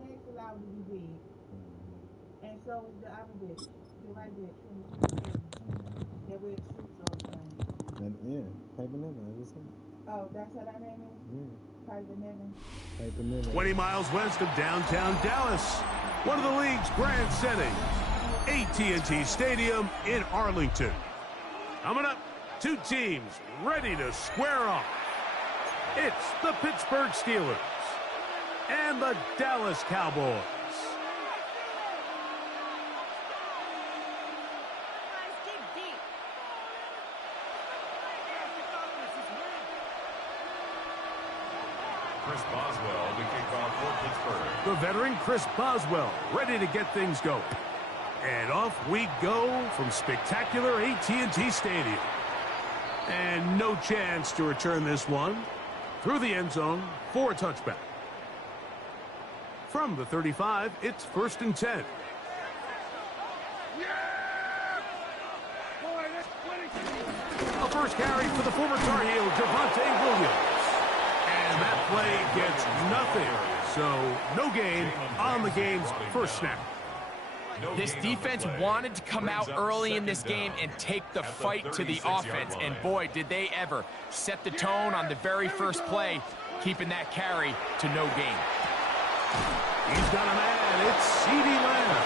next allowed to be big. And so is the other bitch. The right bitch. That wears suits all the time. And, yeah, Piper Niven, I just said. Oh, that's what that name is? Yeah. Piper Niven. Piper Niven. 20 miles west of downtown Dallas. One of the league's grand settings. AT&T Stadium in Arlington. Coming up, two teams ready to square off. It's the Pittsburgh Steelers and the Dallas Cowboys. Chris Boswell to kick off for Pittsburgh. The veteran Chris Boswell ready to get things going. And off we go from spectacular AT&T Stadium. And no chance to return this one through the end zone for a touchback. From the 35, it's 1st and 10. A first carry for the former Tar Heel, Javonte Williams. And that play gets nothing. So no gain on the game's first snap. This defense wanted to come out early in this game and take the fight to the offense. And boy, did they ever set the tone on the very first play, keeping that carry to no gain. He's got a man. It's C.D. Lamb.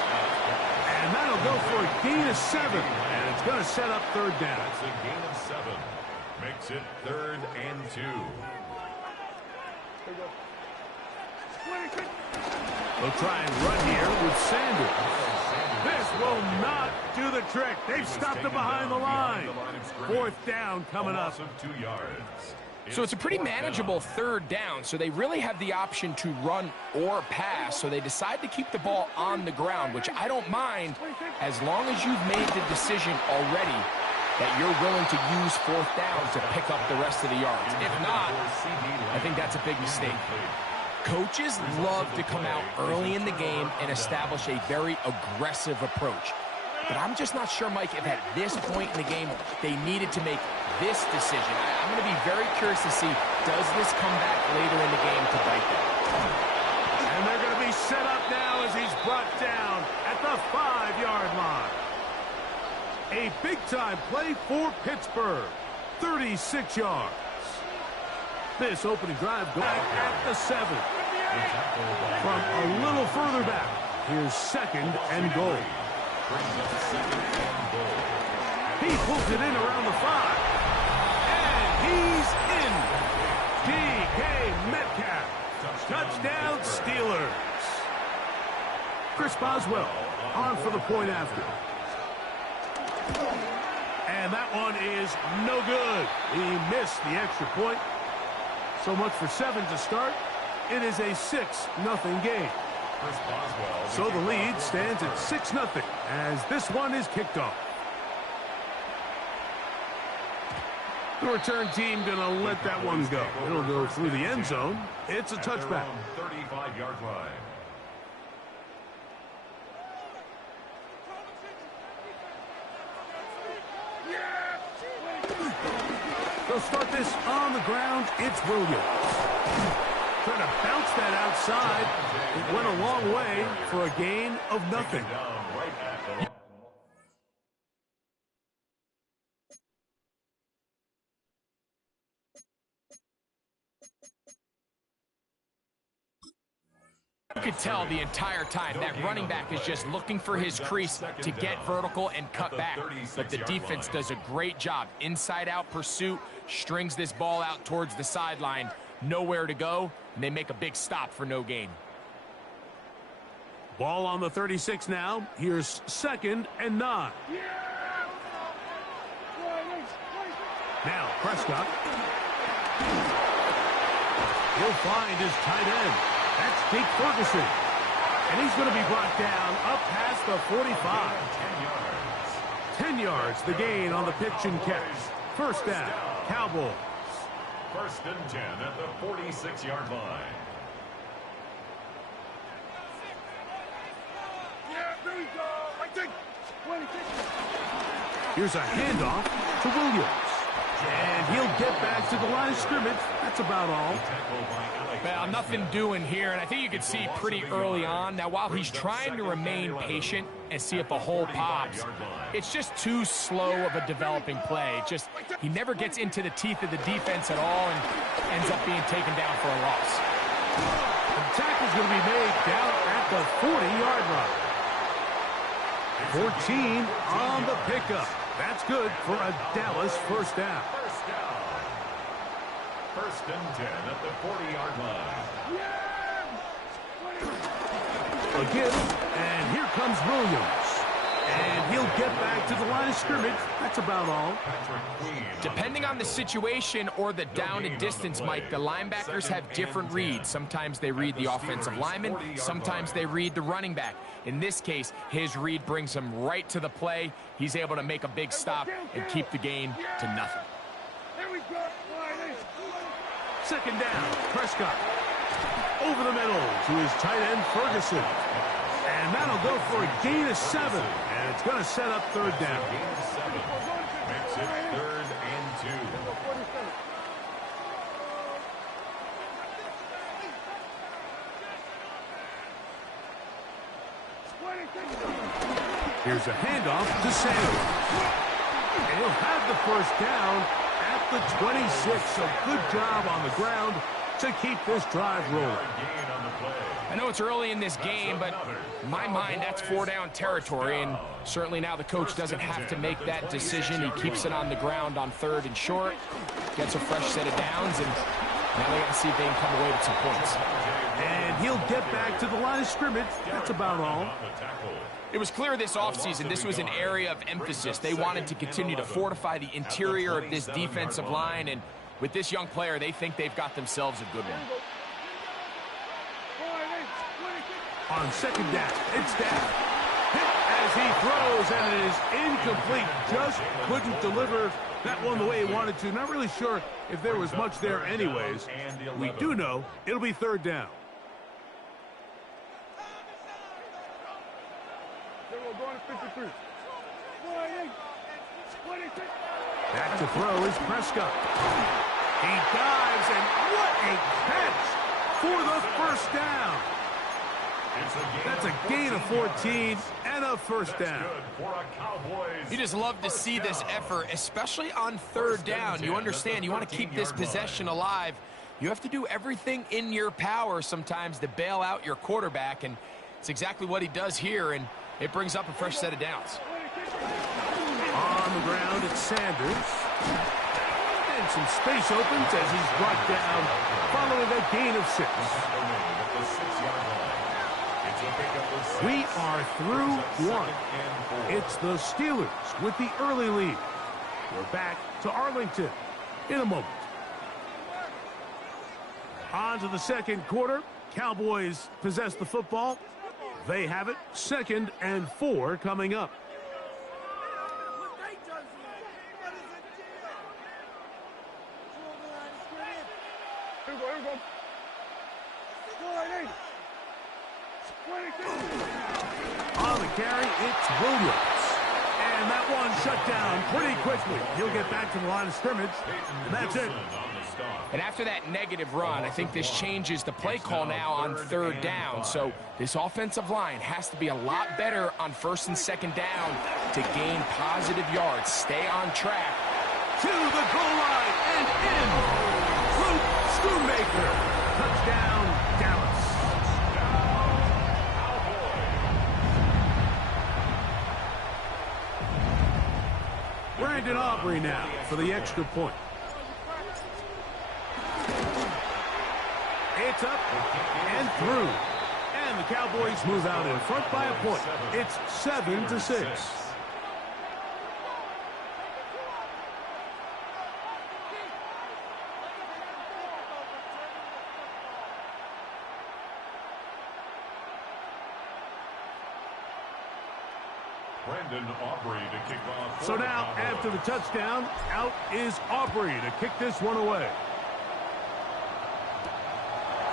And that'll go for a gain of 7. And it's going to set up 3rd down. That's a gain of 7. Makes it 3rd and 2. They'll try and run here with Sanders. This will not do the trick. They've stopped him behind the line. 4th down coming up. 2 yards. So it's a pretty manageable 3rd down, so they really have the option to run or pass, so they decide to keep the ball on the ground, which I don't mind as long as you've made the decision already that you're willing to use 4th down to pick up the rest of the yards. If not, I think that's a big mistake. Coaches love to come out early in the game and establish a very aggressive approach. But I'm just not sure, Mike, if at this point in the game they needed to make this decision. I'm going to be very curious to see, does this come back later in the game to bite them? And they're going to be set up now as he's brought down at the 5-yard line. A big-time play for Pittsburgh. 36 yards. This opening drive goes at the 7. From a little further back, here's 2nd and goal. He pulls it in around the 5. And he's in. DK Metcalf. Touchdown Steelers. Chris Boswell on for the point after. And that one is no good. He missed the extra point. So much for 7 to start. It is a 6-0 game. So the lead stands at 6-0 as this one is kicked off. The return team going to let that one go. It'll go through the end zone. It's a touchback. 35-yard line. They'll start this on the ground. It's Williams. Trying to bounce that outside. It went a long way for a gain of nothing. You could tell the entire time that running back is just looking for his crease to get vertical and cut back. But the defense does a great job. Inside-out pursuit, strings this ball out towards the sideline. Nowhere to go, and they make a big stop for no gain. Ball on the 36 now. Here's 2nd and 9. Now Prescott. He'll find his tight end. That's Jake Ferguson. And he's going to be brought down up past the 45. 10 yards, the gain on the pitch and catch. 1st down, Cowboys. 1st and 10 at the 46-yard line. Here's a handoff to Williams. And he'll get back to the line of scrimmage. That's about all. Well, nothing doing here, and I think you can see pretty early on. Now, while he's trying to remain patient and see if a hole pops, it's just too slow of a developing play. He never gets into the teeth of the defense at all and ends up being taken down for a loss. The tackle's going to be made down at the 40-yard line. 14 on the pickup. That's good for a Dallas first down. First and 10 at the 40-yard line. Again, and here comes Williams. And he'll get back to the line of scrimmage. That's about all. Depending on the situation or the down and distance, Mike, the linebackers have different reads. Sometimes they read the offensive lineman. Sometimes they read the running back. In this case, his read brings him right to the play. He's able to make a big stop and keep the gain to nothing. Second down, Prescott. Over the middle to his tight end, Ferguson. And that'll go for a gain of 7. And it's going to set up third down. Gain of 7. Makes it 3rd and 2. Here's a handoff to Sanders. And he'll have the first down at the 26. So good job on the ground to keep this drive rolling. I know it's early in this game, but in my mind, that's 4-down territory, and certainly now the coach doesn't have to make that decision. He keeps it on the ground on 3rd and short, gets a fresh set of downs, and now they got to see if they can come away with some points. And he'll get back to the line of scrimmage. That's about all. It was clear this offseason this was an area of emphasis. They wanted to continue to fortify the interior of this defensive line, and with this young player, they think they've got themselves a good one. On second down, it's down. Hit as he throws, and it is incomplete. Just couldn't deliver that one the way he wanted to. Not really sure if there was much there anyways. We do know it'll be third down. Back to throw is Prescott. He dives, and what a catch for the first down. That's a gain of 14 and a first down. You just love to see this effort, especially on 3rd down. You understand, you want to keep this possession alive. You have to do everything in your power sometimes to bail out your quarterback, and it's exactly what he does here, and it brings up a fresh set of downs. On the ground, it's Sanders. And some space opens as he's brought down following a gain of 6. We are through 1. It's the Steelers with the early lead. We're back to Arlington in a moment. On to the second quarter. Cowboys possess the football. They have it. 2nd and 4 coming up. On the carry, it's Williams. And that one shut down pretty quickly. He'll get back to the line of scrimmage, and that's it. And after that negative run, I think this changes the play call now on 3rd down. So this offensive line has to be a lot better on 1st and 2nd down to gain positive yards. Stay on track. To the goal line and in. Luke Schoonmaker. Touchdown, Dallas. Brandon Aubrey now for the extra point. It's up and through. And the Cowboys move out in front by a point. It's 7-6. Brandon Aubrey to kick off. So now, after the touchdown, out is Aubrey to kick this one away.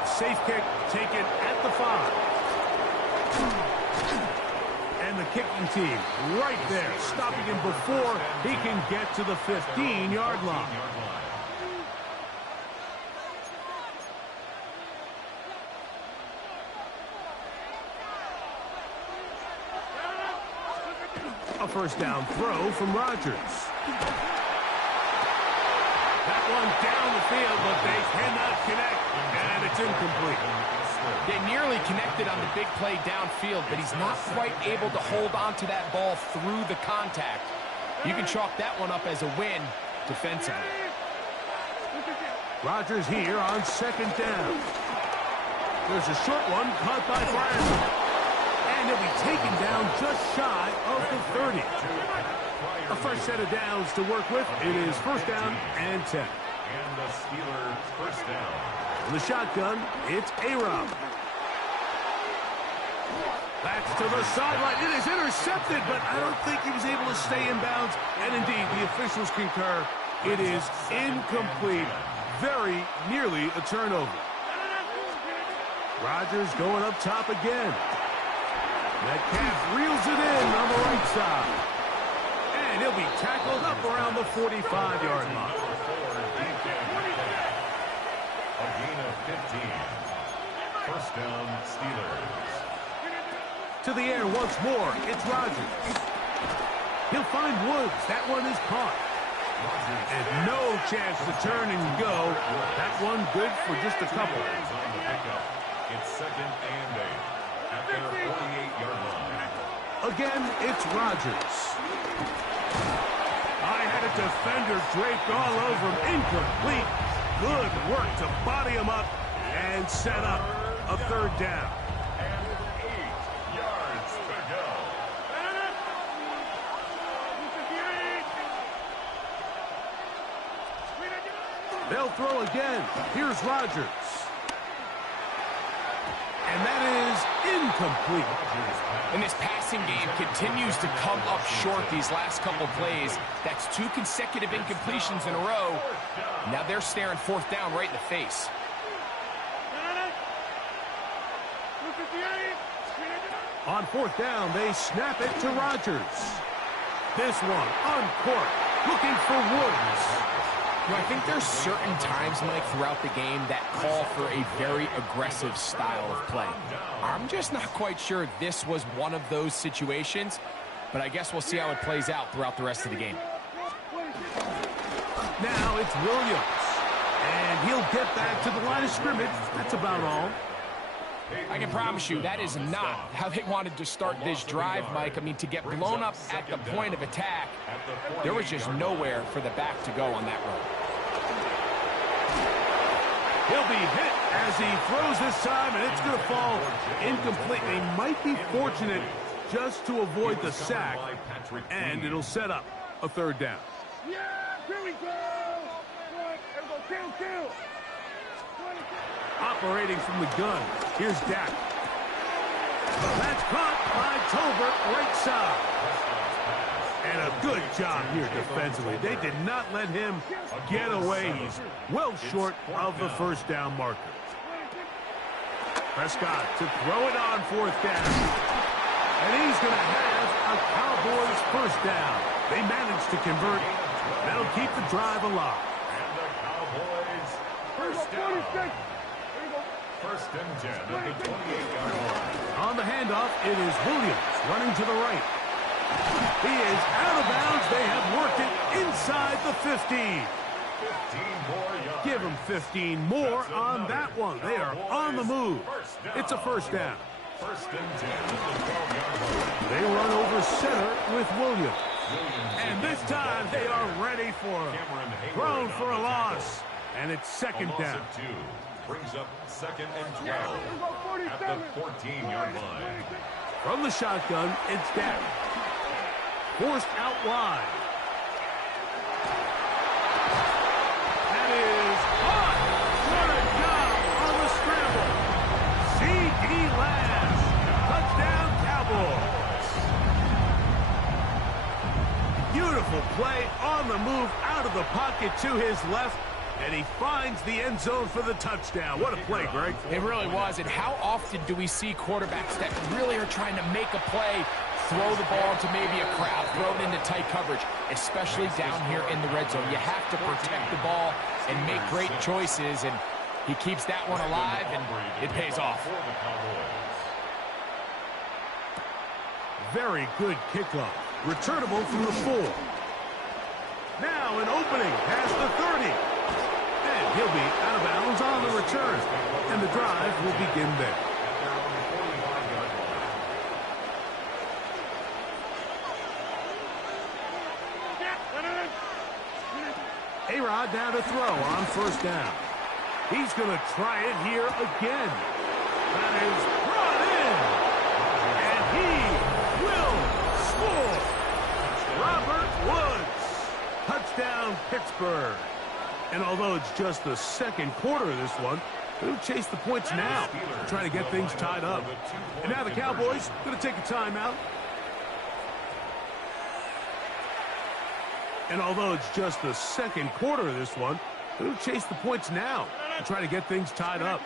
Safe kick taken at the 5. And the kicking team right there, stopping him before he can get to the 15-yard line. A first down throw from Rodgers. That one down the field, but they cannot connect, and it's incomplete. They nearly connected on the big play downfield, but he's not quite able to hold on to that ball through the contact. You can chalk that one up as a win defensively. Rodgers here on second down. There's a short one caught by Brandon. And he'll be taken down just shy of the 30. A fresh set of downs to work with. It is first down and 10. And the Steelers first down. In the shotgun, it's A-Rob. That's to the sideline. It is intercepted, but I don't think he was able to stay in bounds. And indeed, the officials concur. It is incomplete. Very nearly a turnover. Rodgers going up top again. Metcalf reels it in on the right side. And he'll be tackled up around the 45-yard line. A gain of 15. First down, Steelers. To the air once more, it's Rodgers. He'll find Woods. That one is caught. And no chance to turn and go. That one good for just a couple. It's second and 8 at their 48-yard line. Again, it's Rodgers. I had a defender draped all over him. Incomplete. Good work to body him up and set up a third down. And 8 yards to go. They'll throw again. Here's Rodgers. And that is incomplete. And this passing game continues to come up short these last couple plays. That's 2 consecutive incompletions in a row. Now they're staring fourth down right in the face. On fourth down, they snap it to Rodgers. This one, uncorked, looking for Woods. You know, I think there's certain times, Mike, throughout the game that call for a very aggressive style of play. I'm just not quite sure this was one of those situations, but I guess we'll see how it plays out throughout the rest of the game. Now it's Williams, and he'll get back to the line of scrimmage. That's about all. I can promise you that is not how they wanted to start this drive, Mike. I mean, to get blown up at the point of attack, there was just nowhere for the back to go on that run. He'll be hit as he throws this time, and it's going to fall incomplete. They might be fortunate just to avoid the sack, and it'll set up a third down. Yeah, here we go. Kill. Operating from the gun, here's Dak. That's caught by Tolbert, right side. And a good job here defensively. They did not let him get away. He's well short of the first down marker. Prescott to throw it on fourth down. And he's going to have a Cowboys first down. They managed to convert. That'll keep the drive alive. And the Cowboys first down. First and 10 at the 28-yard line. On the handoff, it is Williams running to the right. He is out of bounds. They have worked it inside the 15. 15 more yards. Give them 15 more on that one. They are on the move. It's a first down. First and 10 at the 12-yard line. They run over center with Williams. And this time they are ready for him. Thrown for a loss. And it's second down. Brings up second and 12 at the 14-yard line. From the shotgun, it's Dak. Forced out wide. That is caught. What a job on the scramble. C.D. Lamb. Touchdown, Cowboys. Beautiful play on the move out of the pocket to his left. And he finds the end zone for the touchdown. What a play, Greg. It really was. And how often do we see quarterbacks that really are trying to make a play throw the ball into maybe a crowd, throw it into tight coverage, especially down here in the red zone. You have to protect the ball and make great choices, and he keeps that one alive, and it pays off. Very good kickoff. Returnable from the 4. Now an opening past the 30. And he'll be out of bounds on the return. And the drive will begin there. A-Rod now to throw on first down. He's going to try it here again. That is brought in. And he will score. Robert Woods. Touchdown, Pittsburgh. And although it's just the second quarter of this one, they'll chase the points now, trying to get things tied up. And now the Cowboys going to take a timeout. And although it's just the second quarter of this one, they'll chase the points now, trying to get things tied up.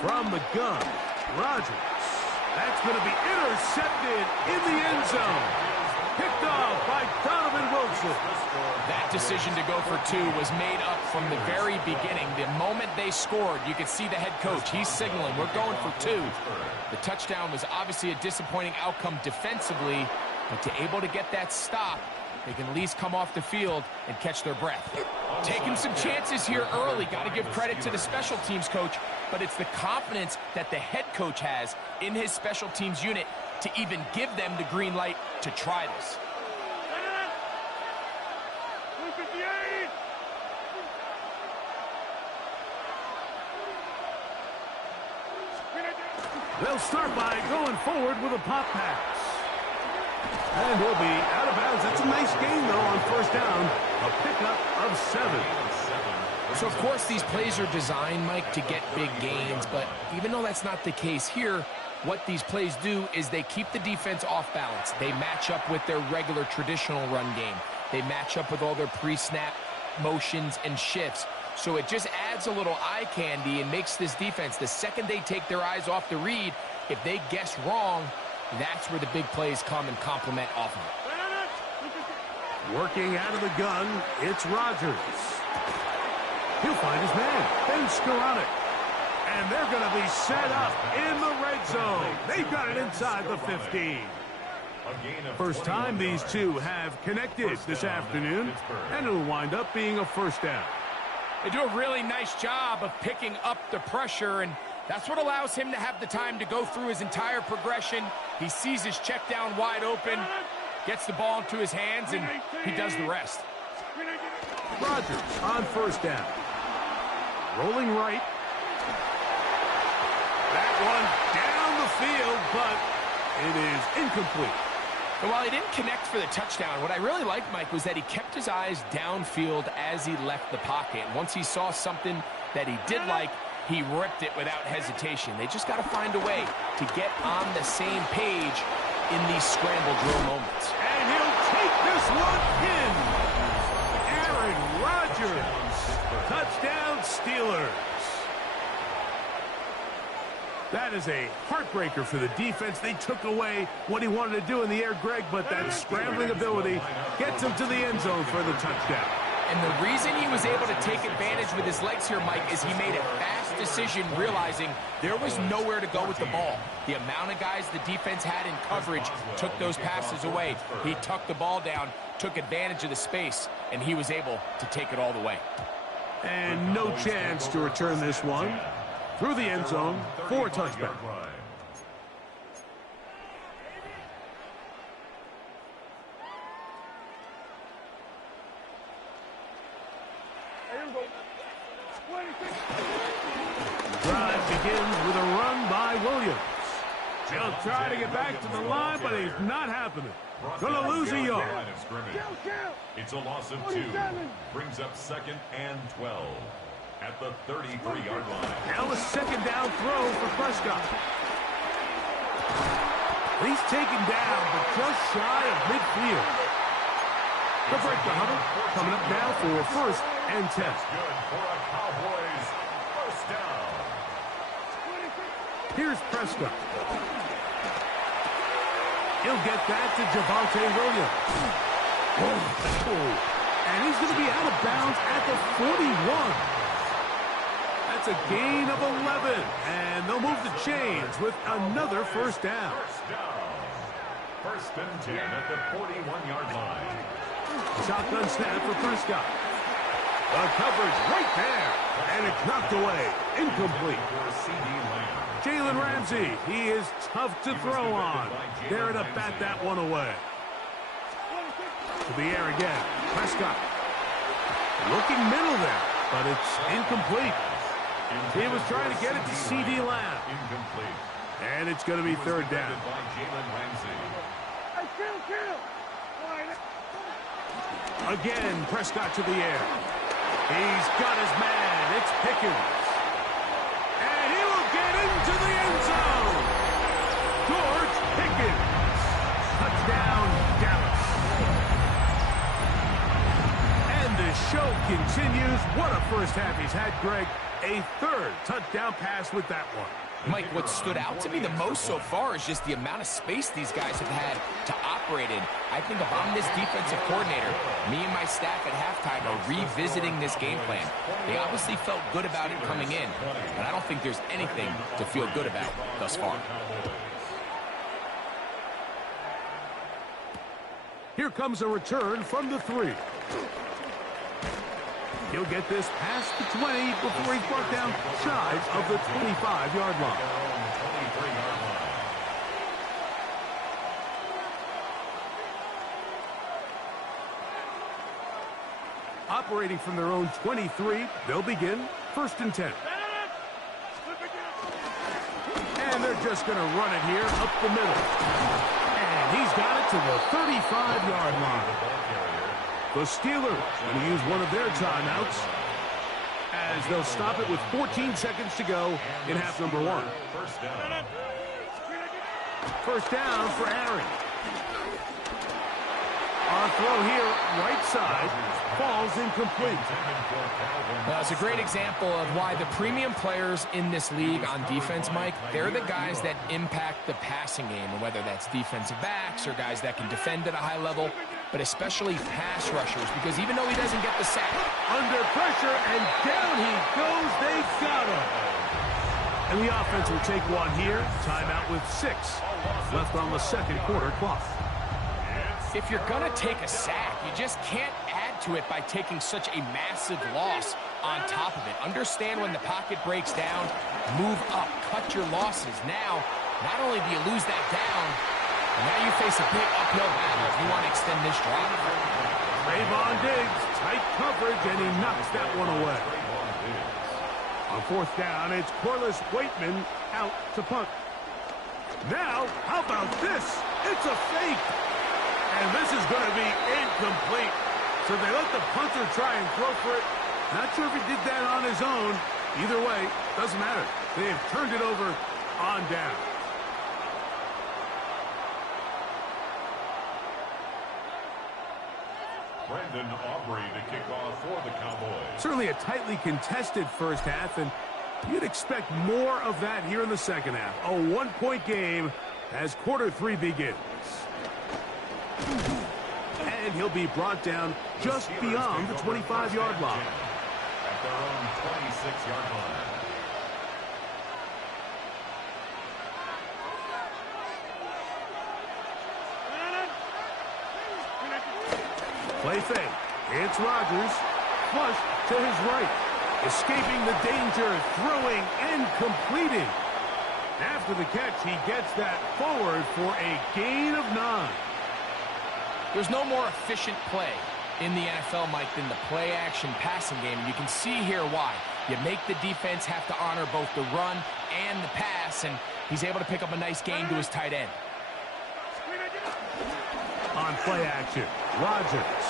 From the gun, Rodgers. That's going to be intercepted in the end zone. Picked off by Donovan Wilson. That decision to go for 2 was made up from the very beginning. The moment they scored, you could see the head coach. He's signaling, we're going for 2. The touchdown was obviously a disappointing outcome defensively, but to able to get that stop, they can at least come off the field and catch their breath. Taking some chances here early. Got to give credit to the special teams coach, but it's the confidence that the head coach has in his special teams unit to even give them the green light to try this. They'll start by going forward with a pop pass. And he'll be out of bounds. It's a nice gain, though, on first down. A pickup of 7. So, of course, these plays are designed, Mike, to get big gains. But even though that's not the case here, what these plays do is they keep the defense off balance. They match up with their regular traditional run game. They match up with all their pre-snap motions and shifts. So it just adds a little eye candy and makes this defense, the second they take their eyes off the read, if they guess wrong, that's where the big plays come and complement off of it. Working out of the gun, it's Rodgers. He'll find his man, Ben Skoranek. And they're going to be set up in the red zone. They've got it inside the 15. First time these two have connected this afternoon, and it'll wind up being a first down. They do a really nice job of picking up the pressure, and that's what allows him to have the time to go through his entire progression. He sees his check down wide open, gets the ball into his hands, and he does the rest. Rodgers on first down. Rolling right. That one down the field, but it is incomplete. And while he didn't connect for the touchdown, what I really liked, Mike, was that he kept his eyes downfield as he left the pocket. And once he saw something that he did like, he ripped it without hesitation. They just got to find a way to get on the same page in these scramble drill moments. And he'll take this one in. Aaron Rodgers. Touchdown, Steelers. That is a heartbreaker for the defense. They took away what he wanted to do in the air, Greg, but that scrambling ability gets him to the end zone for the touchdown. And the reason he was able to take advantage with his legs here, Mike, is he made a fast decision realizing there was nowhere to go with the ball. The amount of guys the defense had in coverage took those passes away. He tucked the ball down, took advantage of the space, and he was able to take it all the way. And no chance to return this one. Through the end zone for a touchback. Drive begins with a run by Williams. He'll try to get back to the line, but he's not happening. Gonna lose a yard. It's a loss of 2. Brings up 2nd and 12. At the 33-yard line. Now a second down throw for Prescott. He's taken down, but just shy of midfield. The break the huddle. Coming up now for first and 10. Good for a Cowboys first down. Here's Prescott. He'll get that to Javonte Williams. And he's going to be out of bounds at the 41. That's a gain of 11. And they'll move the chains with another first down. First and 10 at the 41-yard line. Shotgun snap for Prescott. The coverage right there. And it's knocked away. Incomplete. Jalen Ramsey, he is tough to throw on. There to bat that one away. To the air again. Prescott. Looking middle there, but it's incomplete. He was trying to get it to C.D. Lamb. Incomplete. And it's going to be third down. Again, Prescott to the air. He's got his man. It's Pickens. And he will get into the end zone. George Pickens. Touchdown, Dallas. And the show continues. What a first half he's had, Greg. A third touchdown pass with that one. Mike, what stood out to me the most so far is just the amount of space these guys have had to operate in. I think if I'm this defensive coordinator, me and my staff at halftime are revisiting this game plan. They obviously felt good about it coming in, but I don't think there's anything to feel good about thus far. Here comes a return from the 3. He'll get this past the 20 before he's brought down shy of the 25-yard line. Operating from their own 23, they'll begin first and 10. And they're just going to run it here up the middle. And he's got it to the 35-yard line. The Steelers going to use one of their timeouts as they'll stop it with 14 seconds to go in half number 1. First down for Aaron. On throw here, right side, falls incomplete. Well, it's a great example of why the premium players in this league on defense, Mike, they're the guys that impact the passing game, and whether that's defensive backs or guys that can defend at a high level, but especially pass rushers, because even though he doesn't get the sack. Under pressure, and down he goes. They got him. And the offense will take one here. Timeout with 6 left on the second quarter clock. If you're going to take a sack, you just can't add to it by taking such a massive loss on top of it. Understand when the pocket breaks down, move up, cut your losses. Now, not only do you lose that down, now you face a big uphill battle if you want to extend this drive. Trayvon Diggs, tight coverage, and he knocks that one away. On fourth down, it's Corliss Waitman out to punt. Now, how about this? It's a fake. And this is going to be incomplete. So they let the punter try and throw for it. Not sure if he did that on his own. Either way, doesn't matter. They have turned it over on down. Brendan Aubrey to kick off for the Cowboys. Certainly a tightly contested first half, and you'd expect more of that here in the second half. A one-point game as quarter 3 begins. And he'll be brought down just beyond the 25-yard line. At their own 26-yard line. Play fake. It's Rodgers. Flush to his right. Escaping the danger, throwing and completing. After the catch, he gets that forward for a gain of 9. There's no more efficient play in the NFL, Mike, than the play-action passing game. And you can see here why. You make the defense have to honor both the run and the pass, and he's able to pick up a nice gain to his tight end. On play action, Rodgers.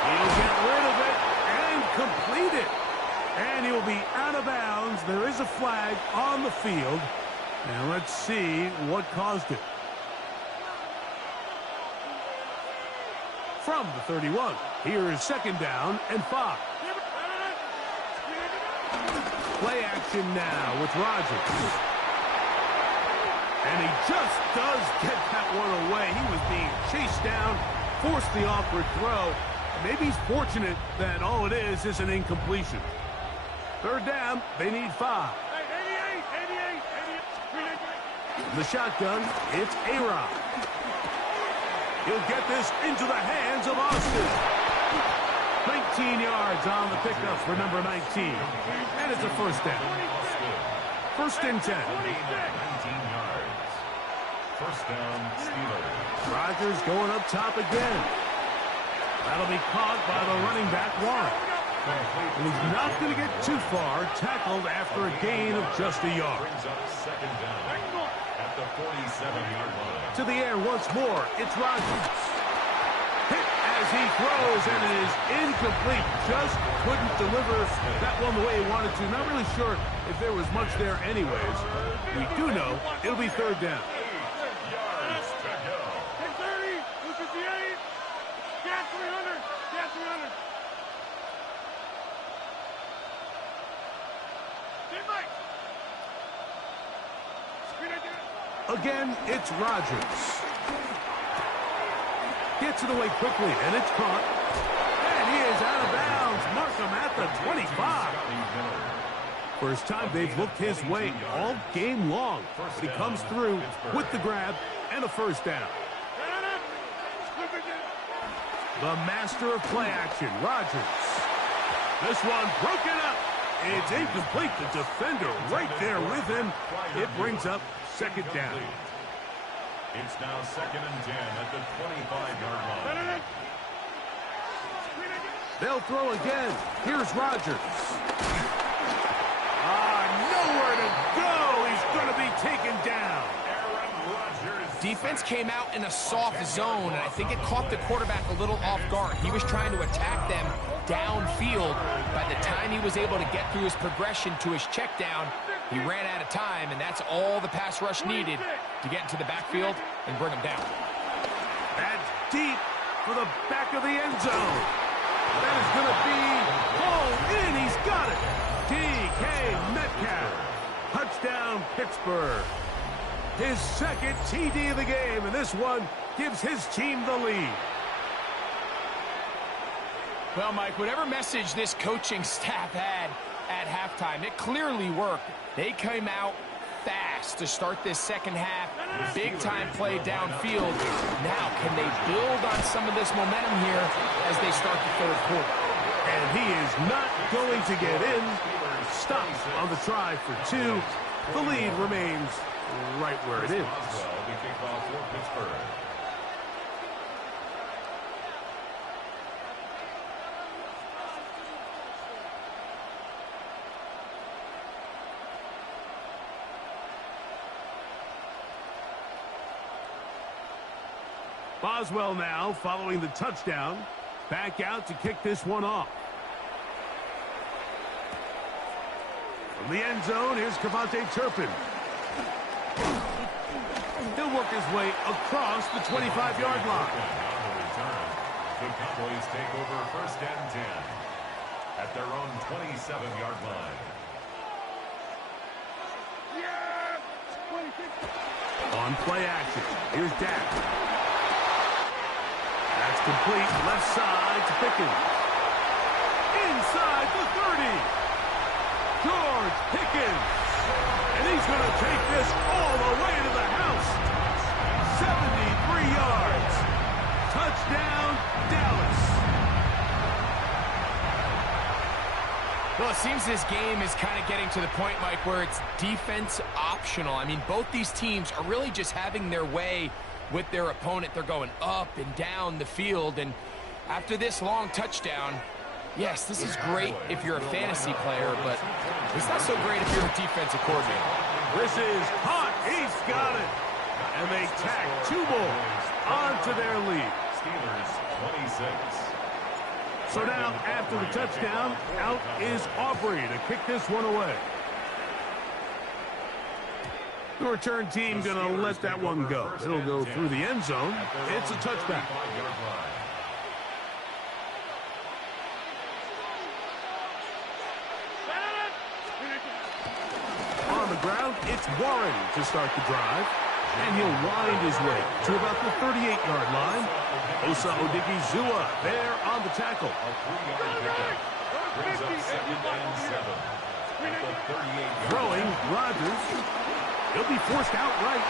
He'll get rid of it and complete it. And he'll be out of bounds. There is a flag on the field. And let's see what caused it. From the 31, here is second down and 5. Play action now with Rodgers. And he just does get that one away. He was being chased down, forced the awkward throw. Maybe he's fortunate that all it is an incompletion. Third down, they need 5. The shotgun, it's A-Rod. He'll get this into the hands of Austin. 19 yards on the pickup for number 19. And it's a first down. First and 10. 19 yards. First down, Steelers. Rodgers going up top again. That'll be caught by the running back, Warren. And he's not going to get too far, tackled after a gain of just a yard. Brings up second down at the 47-yard line. To the air once more, it's Rodgers. Hit as he throws, and it is incomplete. Just couldn't deliver that one the way he wanted to. Not really sure if there was much there anyways. We do know it'll be third down. 8 yards to go. 10-30, 258, gas 300, gas 300. Again, it's Rodgers. Gets it away quickly, and it's caught. And he is out of bounds. Mark him at the 25. First time they've looked his way all game long. But he comes through with the grab and a first down. The master of play action, Rodgers. This one broken up. It's incomplete. The defender right there with him. It brings up second down. It's now second and 10 at the 25-yard line. They'll throw again. Here's Rodgers. Nowhere to go. He's going to be taken down. Defense came out in a soft zone, and I think it caught the quarterback a little off guard. He was trying to attack them downfield. By the time he was able to get through his progression to his check down, he ran out of time, and that's all the pass rush needed to get into the backfield and bring him down. That's deep for the back of the end zone. That is going to be hauled in. He's got it. DK Metcalf. Touchdown, Pittsburgh. His second TD of the game, and this one gives his team the lead. Well, Mike, whatever message this coaching staff had at halftime, it clearly worked. They came out fast to start this second half. Big-time play downfield. Now, can they build on some of this momentum here as they start the third quarter? And he is not going to get in. Stop on the try for 2. The lead remains right where it is. The kickoff for Pittsburgh. Boswell now following the touchdown. Back out to kick this one off. From the end zone, here's Cavante Turpin. He'll work his way across the 25-yard line. The Cowboys take over first and 10 at their own 27-yard line. On play action, here's Dak. That's complete, left side to Pickens. Inside the 30. George Pickens. And he's going to take this all the way to the house. 73 yards. Touchdown, Dallas. Well, it seems this game is kind of getting to the point, Mike, where it's defense optional. I mean, both these teams are really just having their way with their opponent. They're going up and down the field, and after this long touchdown, yes, this is great if you're a fantasy player, but it's not so great if you're a defensive coordinator. This is hot. He's got it. And they tack 2 more onto their lead. Steelers 26. So now, after the touchdown, out is Aubrey to kick this one away. The return team going to let that one go. It'll go through the end zone. It's a touchback. On the ground, it's Warren to start the drive. And he'll wind his way to about the 38-yard line. Osa Odigizua there on the tackle. A 3-yard pickup. Brings up 2nd and 7. At the 38-yard Throwing, Rodgers. He'll be forced outright.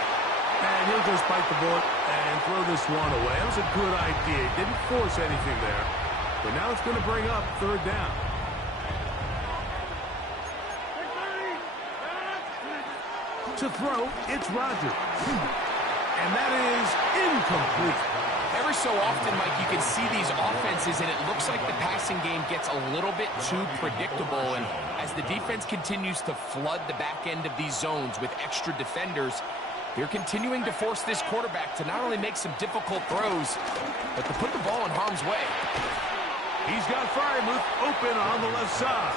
And he'll just bite the bullet and throw this one away. That was a good idea. Didn't force anything there. But now it's going to bring up 3rd down. To throw, it's Rodgers. And that is incomplete. Every so often, Mike, you can see these offenses, and it looks like the passing game gets a little bit too predictable. And as the defense continues to flood the back end of these zones with extra defenders, they're continuing to force this quarterback to not only make some difficult throws, but to put the ball in harm's way. He's got Fryermuth open on the left side.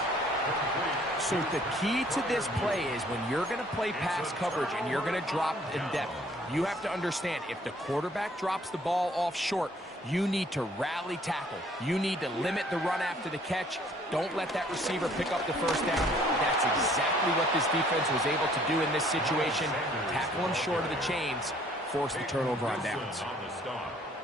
So the key to this play is when you're going to play pass coverage and you're going to drop in depth, you have to understand if the quarterback drops the ball off short, you need to rally tackle. You need to limit the run after the catch. Don't let that receiver pick up the 1st down. That's exactly what this defense was able to do in this situation. Tackle him short of the chains, force the turnover on downs.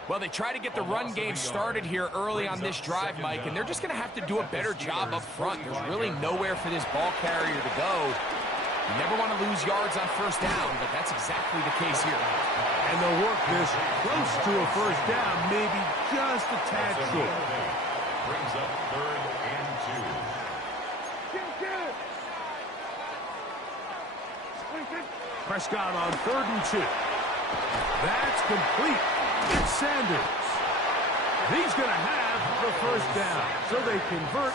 Well, they try to get the run game started here early on this drive, Mike, and they're just going to have to do a better job up front. There's really nowhere for this ball carrier to go. You never want to lose yards on 1st down, but that's exactly the case here. And they'll work this close to a 1st down, maybe just a tad short. Brings up 3rd and 2. Prescott on 3rd and 2. That's complete. It's Sanders. He's going to have the 1st down. So they convert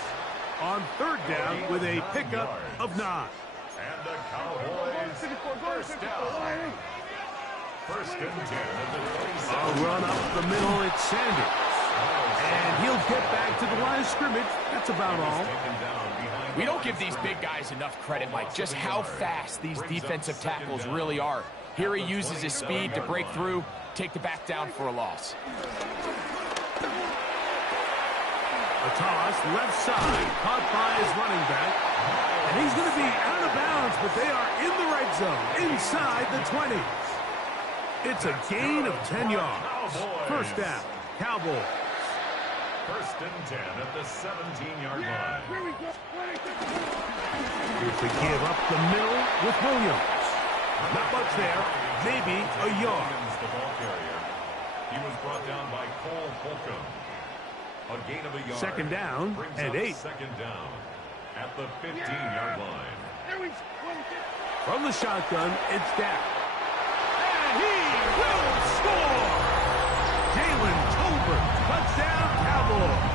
on 3rd down with a pickup of 9. And the Cowboys 1st down. 1st and 10 at the 27. A run up the middle, it's Sanders. And he'll get back to the line of scrimmage. That's about all. We don't give these big guys enough credit, Mike, just how fast these defensive tackles really are. Here he uses his speed to break through, take the back down for a loss. A toss, left side, caught by his running back. And he's going to be out of bounds, but they are in the red zone, inside the 20s. It's a gain of 10 yards. 1st down, Cowboys. 1st and 10 at the 17-yard line. Here's the give up the middle with Williams. Not much there, maybe a yard. The ball carrier. He was brought down by Cole Holcomb. A gain of a yard. 2nd down and 8. 2nd down at the 15-yard line. From the shotgun, it's Dak. And he will score! Jalen Tolbert, touchdown Cowboys.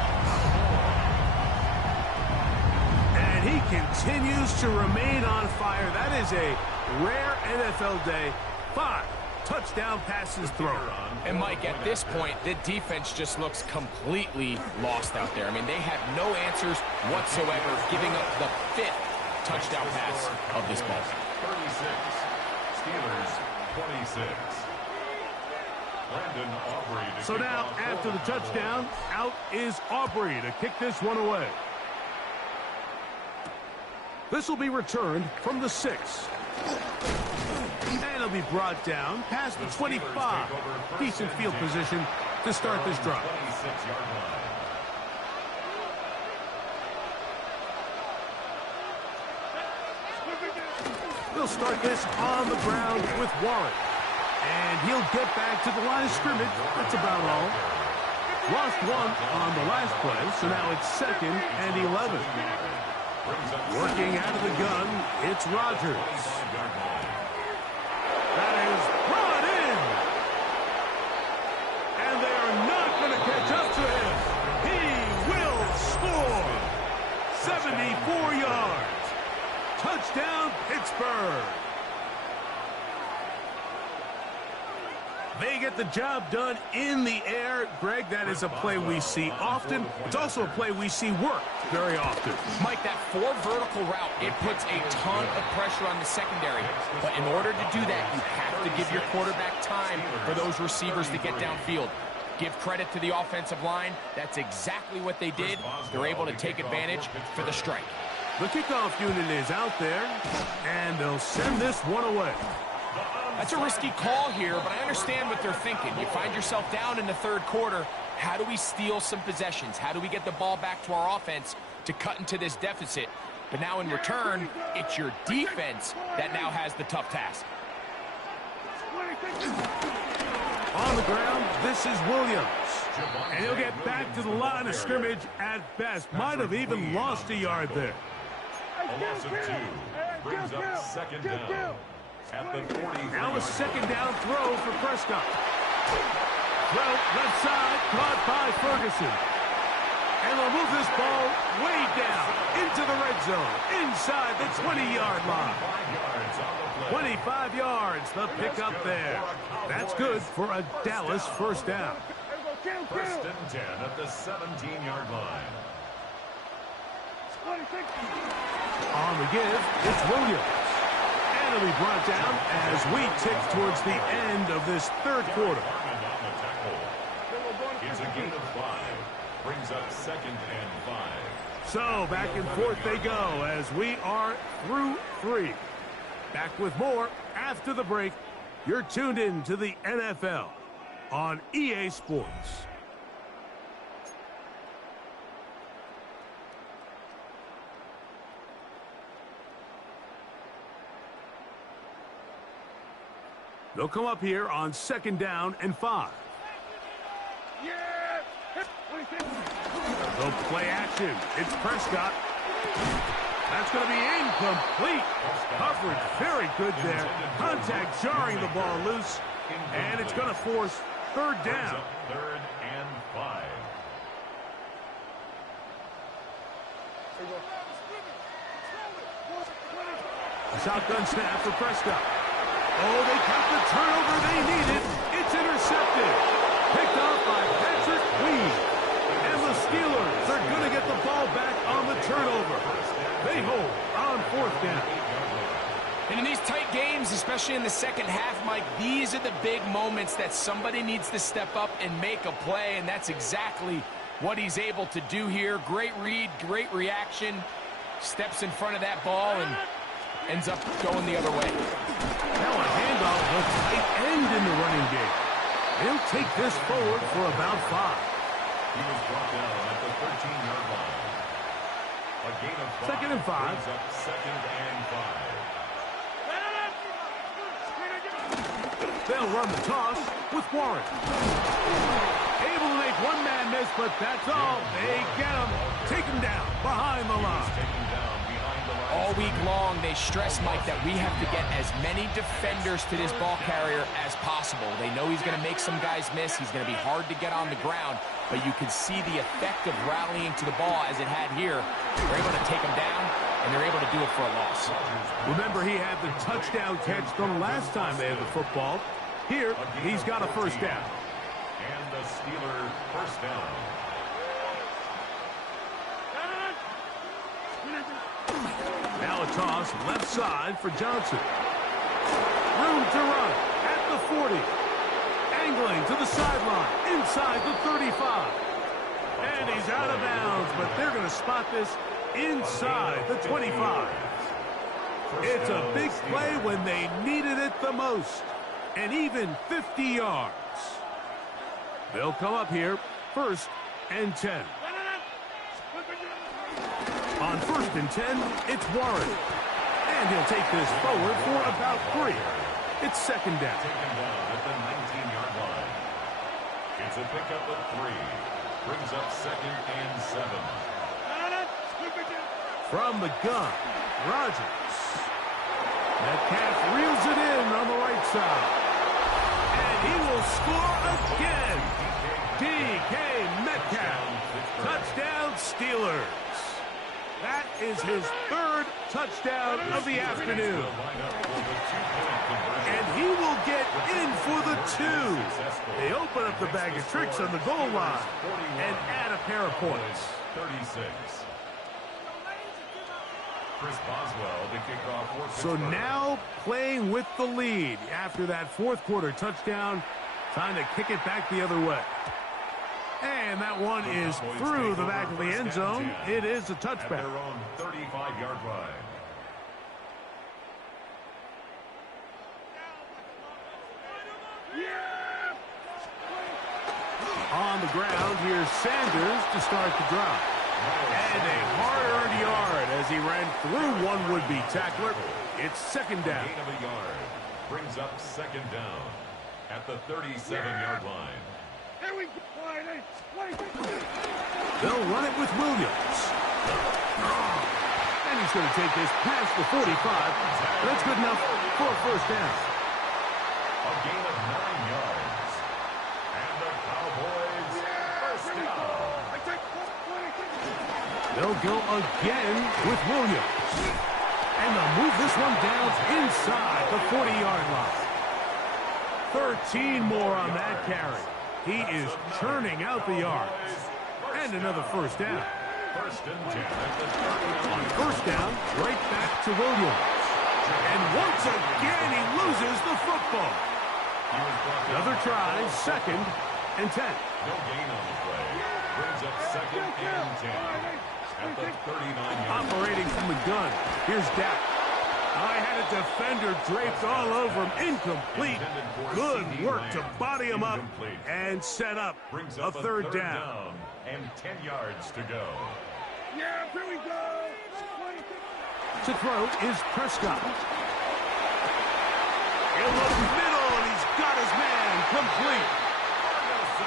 And he continues to remain on fire. That is a rare NFL day. 5 touchdown passes thrown. And Mike, at this point, the defense just looks completely lost out there. I mean, they have no answers whatsoever, giving up the 5th touchdown pass of this ball. 36. Steelers 26. Brandon Aubrey. So now, after the touchdown, out is Aubrey to kick this one away. This will be returned from the 6. And it'll be brought down past the 25. Decent field position to start this drive. 26-yard line. We'll start this on the ground with Warren. And he'll get back to the line of scrimmage. That's about all. Lost 1 on the last play, so now it's 2nd and 11. Working out of the gun, it's Rodgers. That is brought in. And they are not going to catch up to him. He will score. 74 yards. Touchdown, Pittsburgh. They get the job done in the air. Greg, that is a play we see often. It's also a play we see work very often. Mike, that 4 vertical route, it puts a ton of pressure on the secondary. But in order to do that, you have to give your quarterback time for those receivers to get downfield. Give credit to the offensive line. That's exactly what they did. They're able to take advantage for the strike. The kickoff unit is out there, and they'll send this one away. That's a risky call here, but I understand what they're thinking. You find yourself down in the third quarter. How do we steal some possessions? How do we get the ball back to our offense to cut into this deficit? But now in return, it's your defense that now has the tough task. On the ground, this is Williams. And he'll get back to the line of scrimmage at best. Might have even lost a yard there. A loss of 2 brings up second down at the 40. Now a second down throw for Prescott. Well, left side, caught by Ferguson. And they'll move this ball way down into the red zone, inside the 20-yard line. 25 yards, the pickup there. That's good for a Dallas first down. First and 10 at the 17-yard line. On the give, it's Williams. And it'll be brought down as we tick towards the end of this third quarter. It's a gain of 5. Brings up second and 5. So back and forth they go as we are through 3. Back with more after the break. You're tuned in to the NFL on EA Sports. They'll come up here on second down and 5. They'll play action. It's Prescott. That's going to be incomplete. Coverage very good there. Contact jarring the ball loose. And it's going to force third down. Third and 5. A shotgun snap for Prescott. Oh, they got the turnover they needed. It's intercepted. Picked off by Patrick Queen. And the Steelers are going to get the ball back on the turnover. They hold on fourth down. And in these tight games, especially in the second half, Mike, these are the big moments that somebody needs to step up and make a play, and that's exactly what he's able to do here. Great read, great reaction. Steps in front of that ball and ends up going the other way. Now a handoff with tight end in the running game. They'll take this forward for about 5. He was brought down at the 13-yard line. A gain of 5. Second and 5. Brings up second and 5. They'll run the toss with Warren. Able to make one man miss, but that's all. They get him. Take him down behind the line. All week long, they stress, Mike, that we have to get as many defenders to this ball carrier as possible. They know he's going to make some guys miss. He's going to be hard to get on the ground, but you can see the effect of rallying to the ball as it had here. They're able to take him down, and they're able to do it for a loss. Remember, he had the touchdown catch the last time they had the football. Here, he's got a first down. And the Steelers first down. Now a toss left side for Johnson. Room to run at the 40. Angling to the sideline inside the 35. And he's out of bounds, but they're going to spot this inside the 25. It's a big play when they needed it the most. And even 50 yards. They'll come up here first and 10. On first and 10, it's Warren. And he'll take this forward for about 3. It's second down. Taken down at the 19-yard line. It's a pickup of 3. Brings up second and 7. From the gun, Rodgers. Metcalf reels it in on the right side. And he will score again. DK Metcalf. Touchdown Steelers. That is his third touchdown of the afternoon. And he will get in for the 2. They open up the bag of tricks on the goal line and add a pair of points. 36. Chris Boswell to kick off for So Pittsburgh. now playing with the lead after that fourth quarter touchdown. Time to kick it back the other way. And that one is through the back of the end zone. It is a At touchback. their own 35-yard line. On the ground, here's Sanders to start the drive. And a hard-earned yard as he ran through one would-be tackler. It's second down. Gain of a yard brings up second down at the 37-yard line. Here we go. They'll run it with Williams. And he's going to take this past the 45. That's good enough for a first down. A gain of 9 yards. And the Cowboys first down. They'll go again with Williams. And they'll move this one down inside the 40-yard line. 13 more on that carry. He is churning out the yards. And another first down. First and 10 at the 39. On first down, right back to Williams. And once again, he loses the football. Another try, second and 10. No gain on the play. Brings up second and 10 at the 39-yard line. Operating from the gun. Here's Dak. I had a defender draped all over him. Incomplete. Good work to body him up and set up Brings a up third down. and 10 yards to go. Yeah, here we go. To throw is Prescott. In the middle, and he's got his man complete.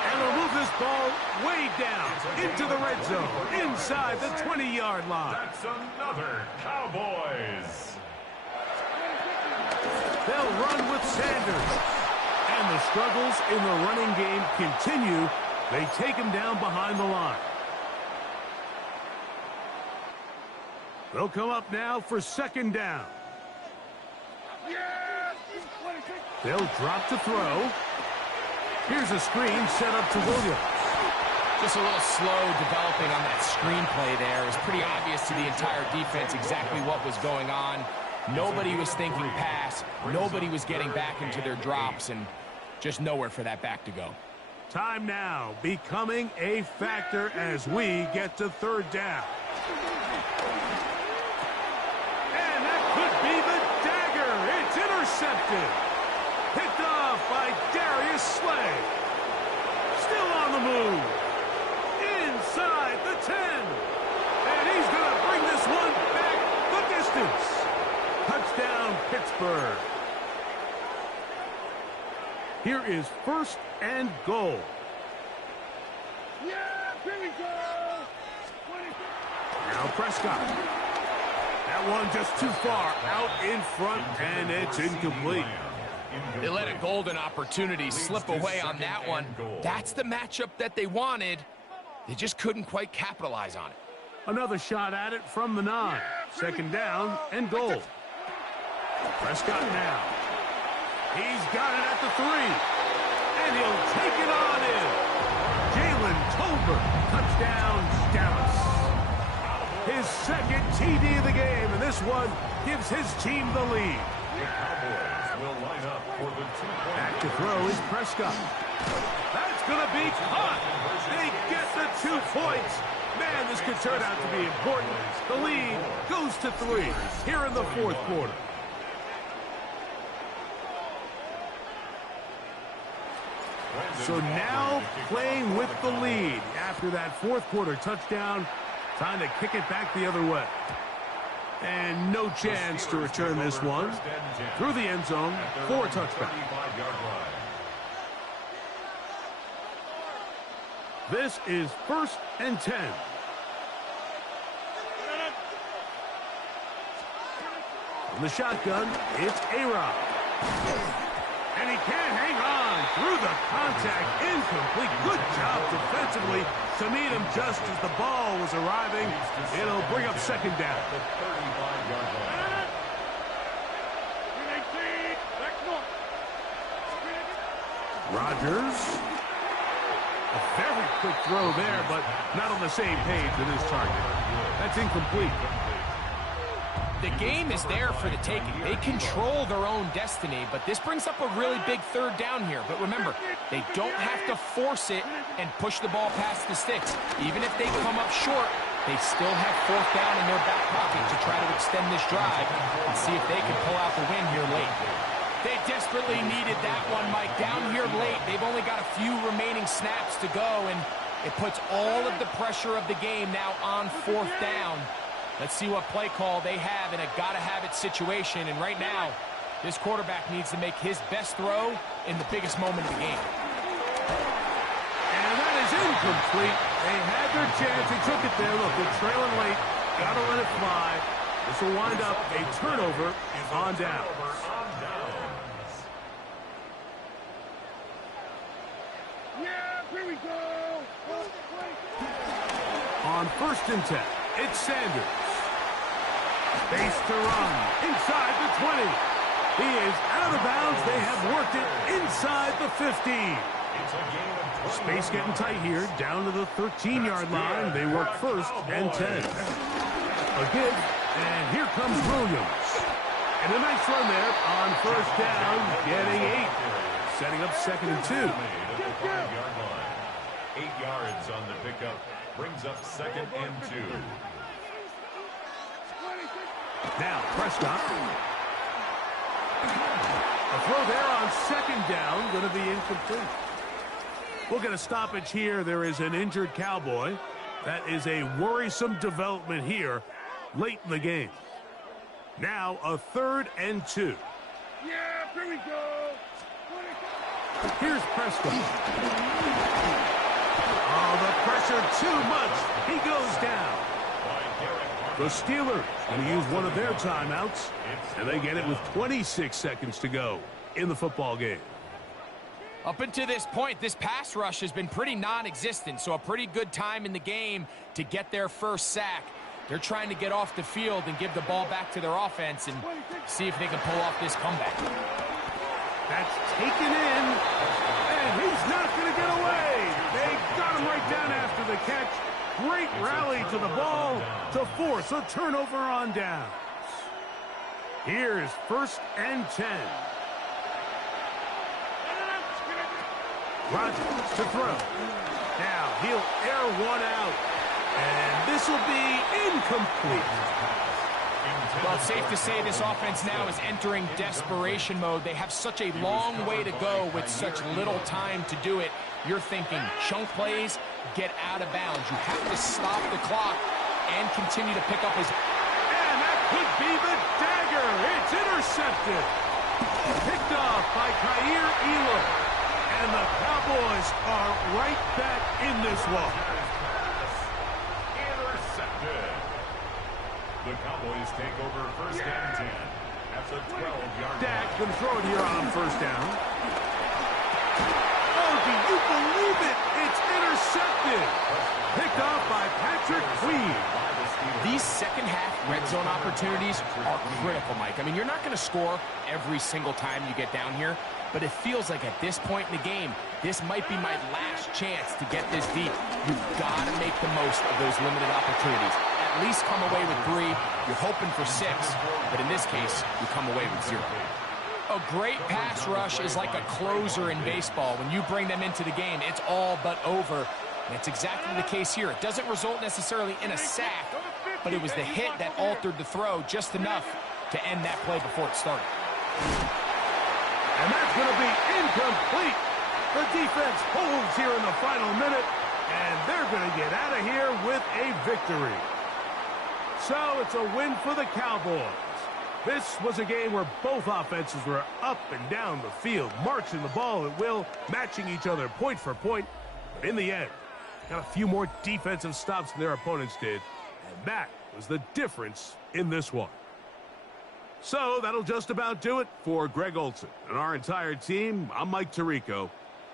And they'll move this ball way down into the red zone, inside the 20-yard line. That's another Cowboys. They'll run with Sanders. And the struggles in the running game continue. They take him down behind the line. They'll come up now for second down. They'll drop to throw. Here's a screen set up to Williams. Just a little slow developing on that screenplay there. It was pretty obvious to the entire defense exactly what was going on. Nobody was thinking pass. Nobody was getting back into their drops, and just nowhere for that back to go. Time now becoming a factor as we get to third down. And that could be the dagger. It's intercepted. Picked off by Darius Slay. Still on the move. Inside the 10. And he's going to bring this one back the distance. Touchdown, Pittsburgh. Here is first and goal. Yeah, here we go. Now Prescott. That one just too far out in front, and it's incomplete. They let a golden opportunity slip away on that one. That's the matchup that they wanted. They just couldn't quite capitalize on it. Another shot at it from the 9. Second down and goal. Prescott now. He's got it at the 3. And he'll take it on in. Jalen Tolbert. Touchdown, Dallas. His second TD of the game, and this one gives his team the lead. The Cowboys will line up for the 2-point. Back to throw is Prescott. That's going to be caught. They get the 2 points. Man, this could turn out to be important. The lead goes to 3 here in the fourth quarter. So now playing with the lead after that fourth quarter touchdown. Time to kick it back the other way. And no chance to return this one through the end zone for a touchback. This is first and 10. From the shotgun, it's A-Rod. And he can't hang on through the contact. Incomplete. Good job defensively to meet him just as the ball was arriving. It'll bring up second down. The 35-yard line. Rodgers. A very quick throw there, but not on the same page with his target. That's incomplete. The game is there for the taking. They control their own destiny, but this brings up a really big third down here. But remember, they don't have to force it and push the ball past the sticks. Even if they come up short, they still have fourth down in their back pocket to try to extend this drive and see if they can pull out the win here late. They desperately needed that one, Mike. Down here late, they've only got a few remaining snaps to go, and it puts all of the pressure of the game now on 4th down. Let's see what play call they have in a gotta-have-it situation, and right now, this quarterback needs to make his best throw in the biggest moment of the game. And that is incomplete. They had their chance. They took it there. Look, they're trailing late. Got to let it fly. This will wind up a turnover on down. Yeah, here we go. On 1st and 10, it's Sanders. Space to run inside the 20. He is out of bounds. They have worked it inside the 15. Space getting tight here, down to the 13-yard line. They work 1st and 10. A give, and here comes Williams. And a nice run there on 1st down, getting 8. Setting up 2nd and 2. 8 yards on the pickup. Brings up 2nd and 2. Now, Prescott. A throw there on 2nd down, going to be incomplete. We'll get a stoppage here. There is an injured Cowboy. That is a worrisome development here late in the game. Now, a 3rd and 2. Yeah, here we go. Here's Prescott. Oh, the pressure too much. He goes down. The Steelers going to use one of their timeouts, and they get it with 26 seconds to go in the football game. Up until this point, this pass rush has been pretty non-existent, so a pretty good time in the game to get their first sack. They're trying to get off the field and give the ball back to their offense and see if they can pull off this comeback. That's taken in, and he's not going to get away. They got him right down after the catch. Great rally to the ball to force a turnover on downs. Here's 1st and 10. Rodgers to throw. Now he'll air one out, and this will be incomplete. Well, it's safe to say this offense now is entering desperation mode. They have such a long way to go with such little time to do it. You're thinking chunk plays, get out of bounds. You have to stop the clock and continue to pick up his... And that could be the dagger. It's intercepted. Picked off by Kaiir Elam. And the Cowboys are right back in this one. Intercepted. The Cowboys take over 1st and 10. That's a 12-yard Dak going to throw it here on 1st down. Oh, do you believe it? It's intercepted. Picked off by Patrick Queen. These second-half red zone opportunities are critical, Mike. I mean, you're not going to score every single time you get down here, but it feels like at this point in the game, this might be my last chance to get this deep. You've got to make the most of those limited opportunities. At least come away with 3. You're hoping for 6, but in this case, you come away with 0. A great pass rush is like a closer in baseball. When you bring them into the game, it's all but over. And it's exactly the case here. It doesn't result necessarily in a sack, but it was the hit that altered the throw just enough to end that play before it started. And that's going to be incomplete. The defense holds here in the final minute, and they're going to get out of here with a victory. So it's a win for the Cowboys. This was a game where both offenses were up and down the field, marching the ball at will, matching each other point for point. But in the end, got a few more defensive stops than their opponents did, and that was the difference in this one. So that'll just about do it for Greg Olson and our entire team. I'm Mike Tirico.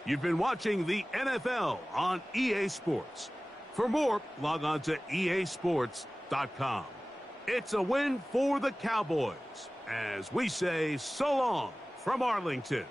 You've been watching the NFL on EA Sports. For more, log on to easports.com. It's a win for the Cowboys, as we say so long from Arlington.